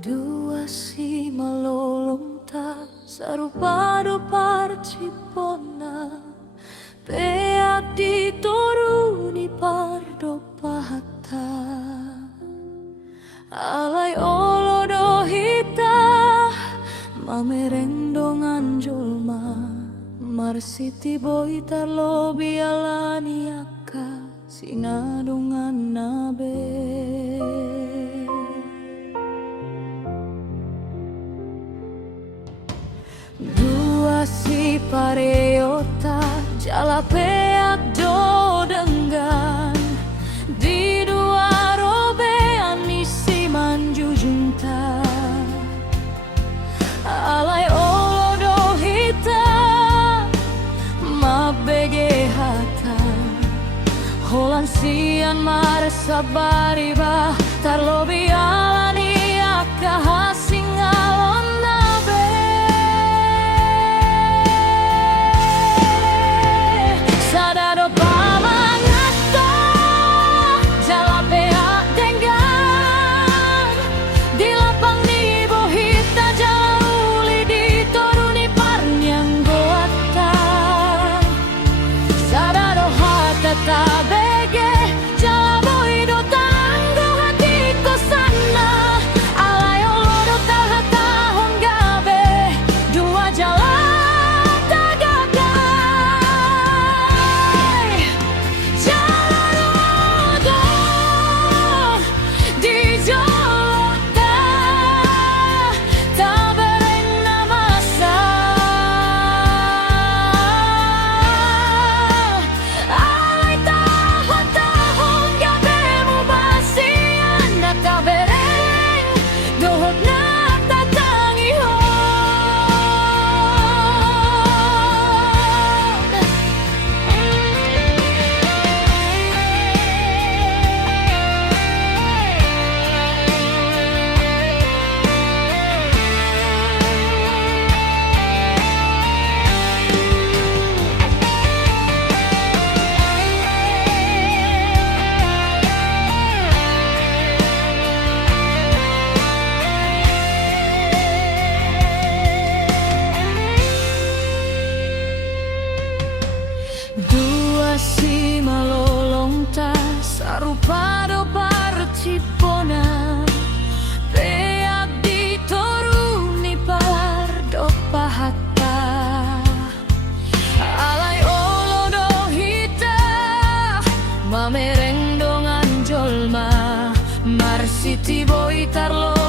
Dua si malolonta sarupado parcipona peak dituruni pardo pahata alai olodo hita mamerendongan jolma marsiti boitar lobi alani akka sinadongan nabe. Dua si pareota jala peak do denggan di dua robe anisi manju junta alai olodo hita mabege hata holan sian mar sabariba tarlobi alani akka hasingalon nabe. Sadado pamangata jala peak denggan di lapang ni bohita jala uli ditoruni parnyang goata sadado hata tabege jala boido tanggo hati kosana alai olodo tahata honggabe dua jala Dua si malolonta sarupado parcipona peak ditoruni pardo pahata alai olodo hita mamerendongan jolma marsiti boitar lo